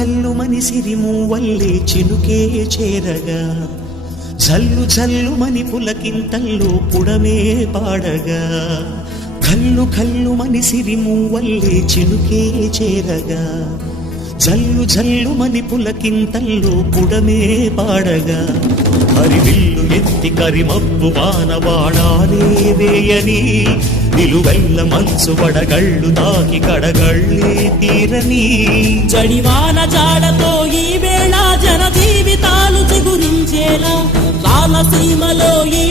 ఘల్లు మని సిరిమూవల్లే చినుకే చేరగా జల్లు జల్లు మని పులకింతల్లో పుడమే పాడగా ఘల్లు ఘల్లు మని సిరిమూవల్లే చినుకే చేరగా జల్లు జల్లు మని పులకింతల్లో పుడమే పాడగా హరివిల్లు ఎత్తి కరిమబ్బు వానవాడాలే వేయని నిలువెల్ల మనసు వడగళ్ళు తాకి కడగళ్ళే తీరని జడివాన జాడతో ఈ వేళ జన జీవితాలు చిగురించేలా రాలసీమలో ఈ